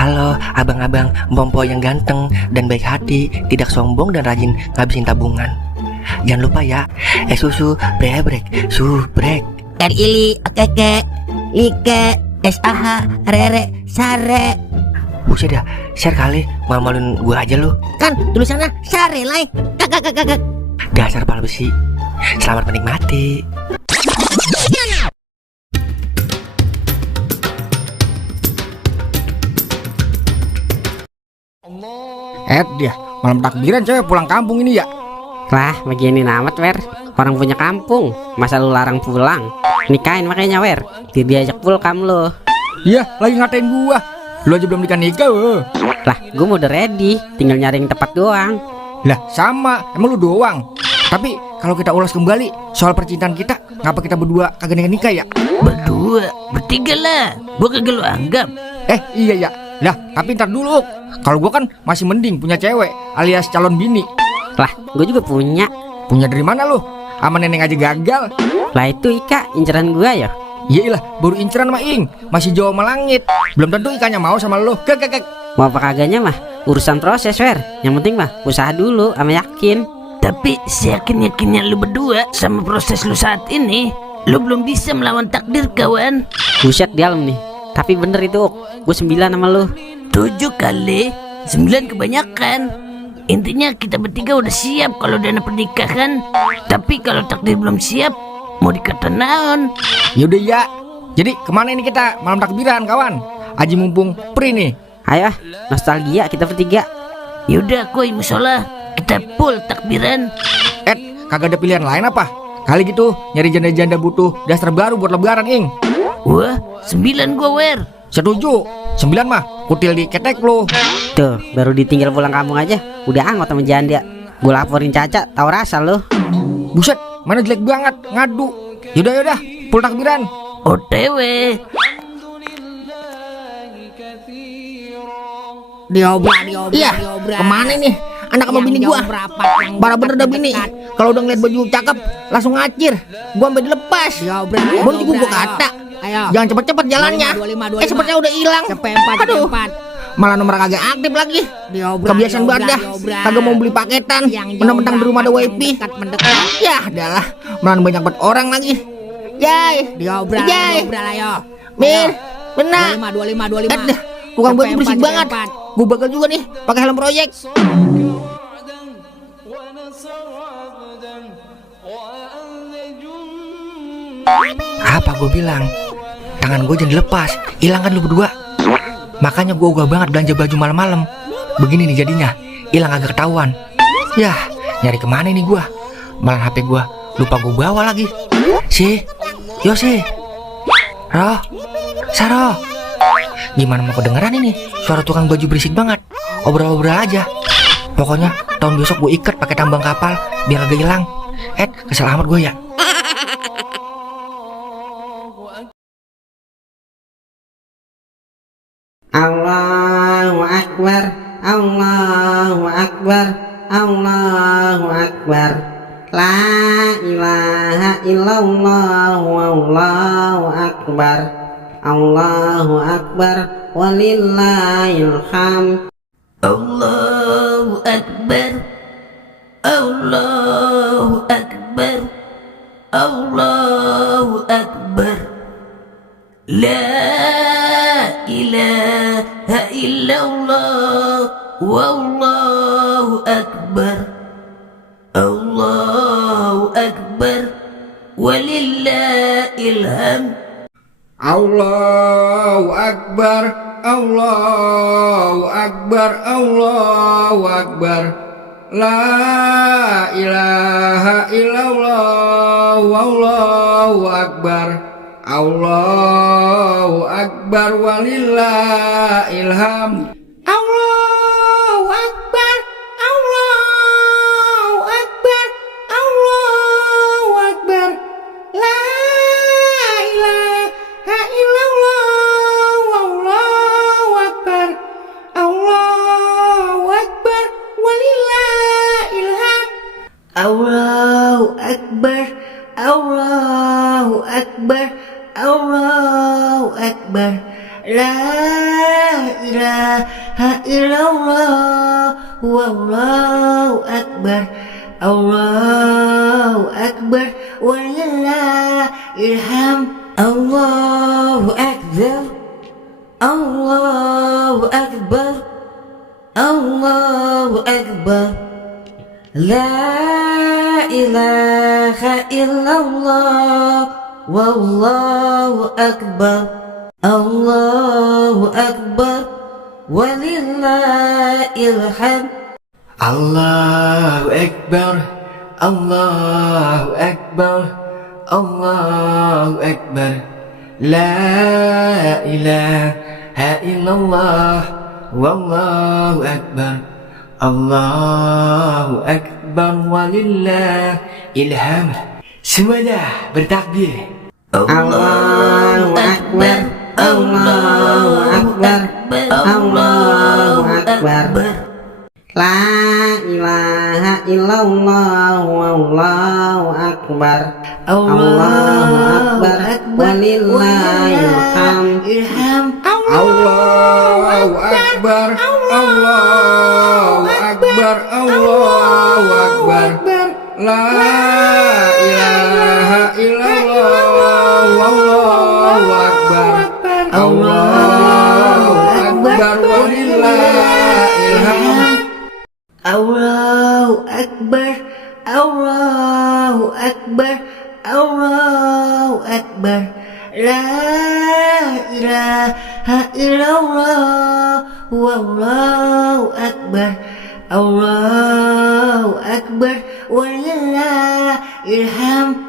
Halo abang-abang Bompo yang ganteng dan baik hati, tidak sombong dan rajin ngabisin tabungan. Jangan lupa ya, susu brebrek, subrek. Ili, okeke, like, SAH, rere, sare. Buset dah, share kali, malu-maluin gue aja lu. Kan tulisannya sare, like. Kakak. Dasar pala besi. Selamat menikmati. Dia malam takbiran cewek pulang kampung ini ya. Lah begini amat Wer, orang punya kampung, masa lu larang pulang? Nikahin makanya Wer, biar diajak pulang lo. Iya lagi ngatain gua, lu aja belum nikah. Lah gua mau udah ready, tinggal nyari yang tepat doang. Lah sama, emang lu doang. Tapi kalau kita ulas kembali soal percintaan kita, ngapa kita berdua kagak nikah ya? Berdua, bertiga lah. Gua kagak lu anggap. Iya ya. Lah tapi ntar dulu, kalau gua kan masih mending punya cewek alias calon bini. Lah gua juga punya. Punya dari mana lu? Sama nenek aja gagal. Lah itu Ika, inceran gua ya. Iyalah, baru inceran mah Ing, masih jauh sama langit. Belum tentu Ikanya mau sama lu. Mau apa kagaknya mah urusan proses Wer. Yang penting mah usaha dulu sama yakin. Tapi seyakin-yakinnya lu berdua sama proses lu saat ini, lu belum bisa melawan takdir kawan. Buset di alam nih. Tapi bener itu gue 9 sama lu. 7 kali 9 kebanyakan. Intinya kita bertiga udah siap kalau dana pernikahan. Tapi kalau takdir belum siap, mau dikata naon. Yaudah ya. Jadi kemana ini kita malam takbiran kawan? Aji mumpung free nih. Ayo nostalgia kita bertiga. Yaudah kuy musola, kita full takbiran. Kagak ada pilihan lain apa? Kali gitu nyari janda-janda butuh dasar baru buat lebaran Ing. Wah 9 gua Wer. Setuju. 9 mah kutil di ketek lu. Tuh baru ditinggal pulang kampung aja udah anggot sama janda. Gue laporin Caca, tahu rasa lo. Buset, mana jelek banget ngadu. Yaudah full takbiran. OTW. Diobrak. Iya, kemana nih anak sama bini gua? Parah bener dah bini. Kalau udah ngeliat baju cakep langsung ngacir. Gua sampai dilepas. Baru juga gua kata, Ayo. jangan cepet-cepet jalannya. 25. Sepertinya udah hilang. Aduh, malah nomor kagak aktif lagi. Kebiasaan banget dah. Kagak mau beli paketan. Mentang-mentang di rumah ada wifi. Ya, adalah. Malah banyak banget orang lagi. Yay. Diobrak ayo. Mir, benar. 25. Bukan gue berisik banget. Gue bakal juga nih pakai helm proyek. Apa gue bilang? Tangan gue jangan dilepas, hilang kan lu berdua. Makanya gue ogah banget belanja baju malam-malam. Begini nih jadinya, hilang agak ketahuan. Yah, nyari kemana nih gue? Malah HP gue lupa gue bawa lagi. Yo Roh, Saro. Gimana mau kedengeran ini? Suara tukang baju berisik banget. Obrol-obrol aja. Pokoknya tahun besok gue ikat pakai tambang kapal biar agak hilang. Kesel amat gue ya. Allahu Akbar, Allahu Akbar, Allahu Akbar. La ilaha illallah, Allahu Akbar, Allahu Akbar, walillahil hamd. Allahu Akbar. Allahu Akbar. Allahu Akbar. La ilaha illallah, wallahu akbar. Allahu akbar, walillahil hamd. Allahu Akbar, Allahu Akbar, Allahu Akbar. La ilaha illallah, Allahu Akbar. Allahu Akbar, walillahil hamd. Allahu Akbar, Allahu Akbar, Allahu Akbar. La ilaha illallah, Allahu Akbar. Allahu Akbar, walillahil hamd. Allahu akbar. Allahu akbar. Allahu akbar. La ilaha illallah, wallahu akbar, Allahu akbar, walillahil hamd. Allahu akbar, Allahu akbar, Allahu akbar. La ilaha illallah, wallahu akbar, Allahu akbar, walillahil hamd. Allahu akbar, Allahu akbar, Allahu akbar. La ilaha illallah, wallahu akbar, Allahu akbar, walillahil hamd. Semuanya bertakbir. Allahu akbar, Allahu akbar, Allahu akbar. La ilaha illallah, wallahu akbar, Allahu akbar, walillahil hamd. Allahu akbar, Allahu akbar, Allahu akbar. La ilaha illallah, wallahu akbar, Allahu akbar, walillahil hamd. Allahu akbar, Allahu akbar, Allahu akbar. La ilaha illallah, wallahu akbar, Allahu akbar, walillahil hamd.